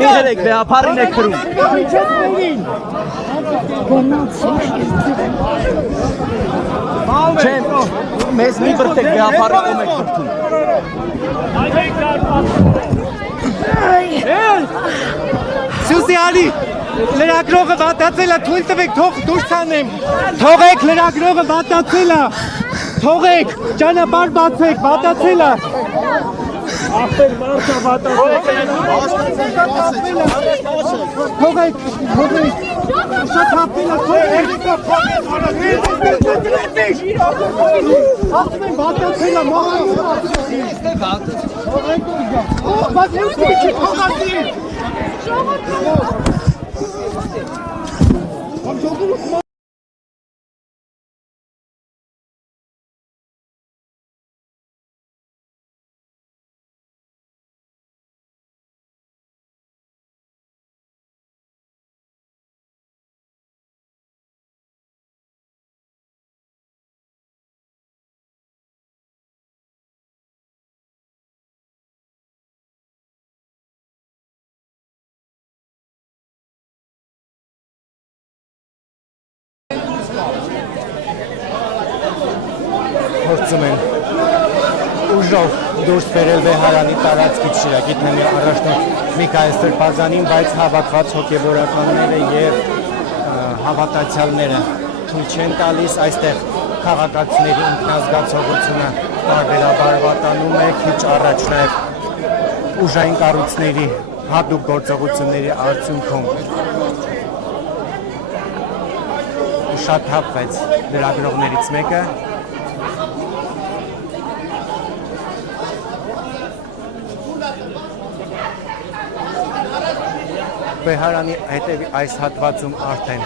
Միղերեք վեհապարին եք կրում։ Չեմ, մեզ մի բրտեք վեհապարին ում եք բրտում։ Սյուսի ալի, լրագրողը վատացել է, թույլ տվեք, թող դուրս անեմ, թողեք լրագրողը վատացել է, թողեք, ճանապարհ բացեք, վատացել է։ Ախպեր մարդը վատացել է, թողեք, շատ հապել է, թողեք, ախպեր վատացել է, Փորձում են ուժով դուրս բերել Վեհարանի տարածքից Շիրակիթների առաջնորդ Միքայել Սրբազանին, բայց հավաքված հոգևորականները եւ հավատացյալները թույլ չեն տալիս, այստեղ քաղաքացիների ինքնազգացողությունը տարբերաբար վատանում է, քիչ առաջ նաեւ ուժային կառույցների հատուկ գործողությունների արդյունքում շատ հապվեց լրագրողներից մեկը Վեհարանի հետևի այս հատվածում արդեն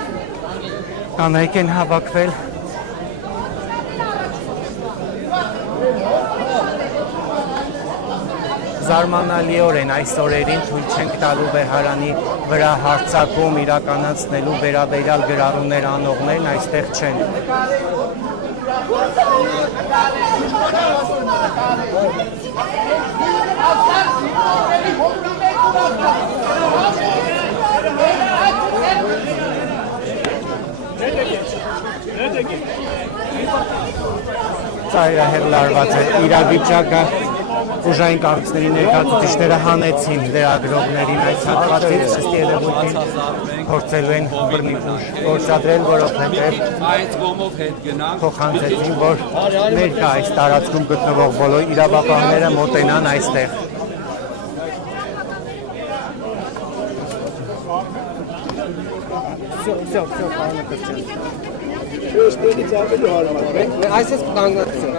կանայք են հավաքվել զարմանալիորեն այս օրերին թույլ չենք տալու Վեհարանի վրա հարձակում իրականացնելու վերաբերյալ գրառումներ անողներն այստեղ չեն Ծայրահեղ լարված է իրավիճակը ուժային կառույցների ներկայացուցիչները հանեցին լրագրողներին այս հատվածից ըստ երևույթին փորձելու են բռնի ուժ գործադրել, որովհետև փոխանցեցին, որ ներկա այս տարածքում գտնվող բոլոր իրավապահները մոտենան այստեղ Все, правильно кричали. Այսպես կանգնեցին։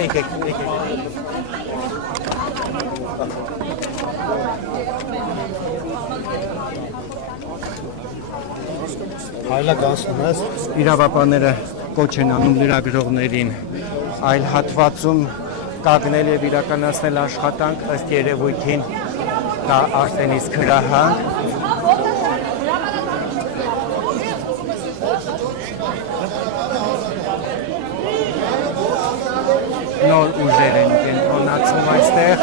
Եկեք։ Իրավապահները կոչ են անում լրագրողներին այլ հատվածում կանգնել եւ իրականացնել աշխատանք ըստ երևույթին դա արդեն իսկ հրահանգ նոր ուժեր են կենտրոնացում այստեղ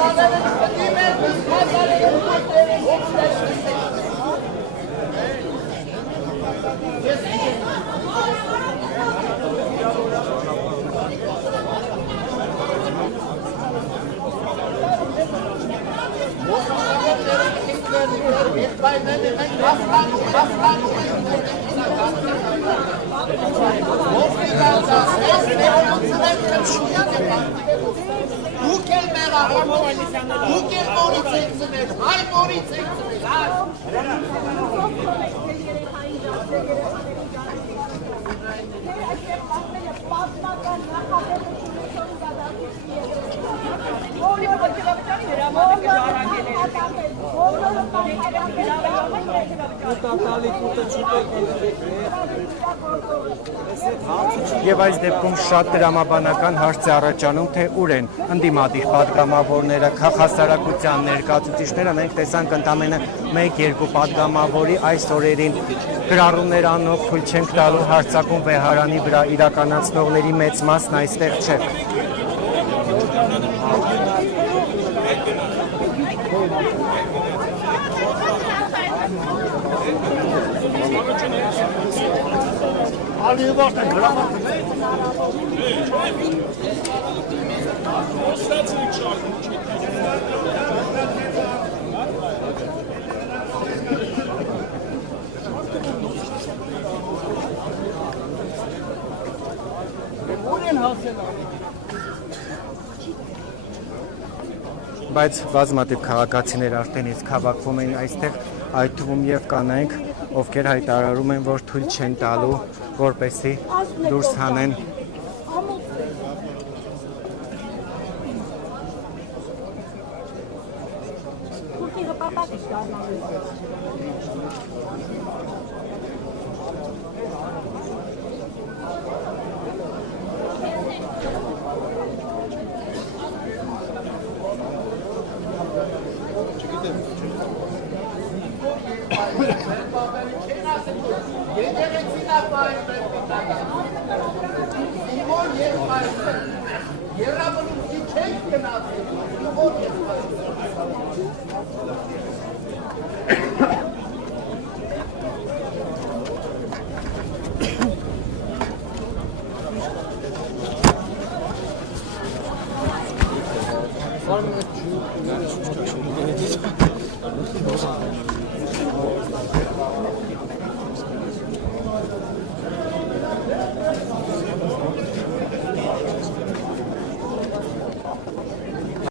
Եվ այս դեպքում շատ դրամաբանական հարց է առաջանում, թե ուր են ընդդիմադիր պատգամավորները, քաղաքասարակության ներկայացուցիչները։ Մենք տեսանք ընդամենը 1-2 պատգամավորի այս օրերին գրառումներ անող թույլ չենք տալու հարձակում վեհարանի վրա իրականացնողների մեծ մասն այստեղ չէ։ Բայց բազմաթիվ քաղաքացիներ արդեն իսկ հավաքվում են այստեղ, այդ թվում եւ կանայք, ովքեր հայտարարում են, որ թույլ չեն տալու, որպեսզի դուրս հանեն Երրաբլուքի չեք գնացել,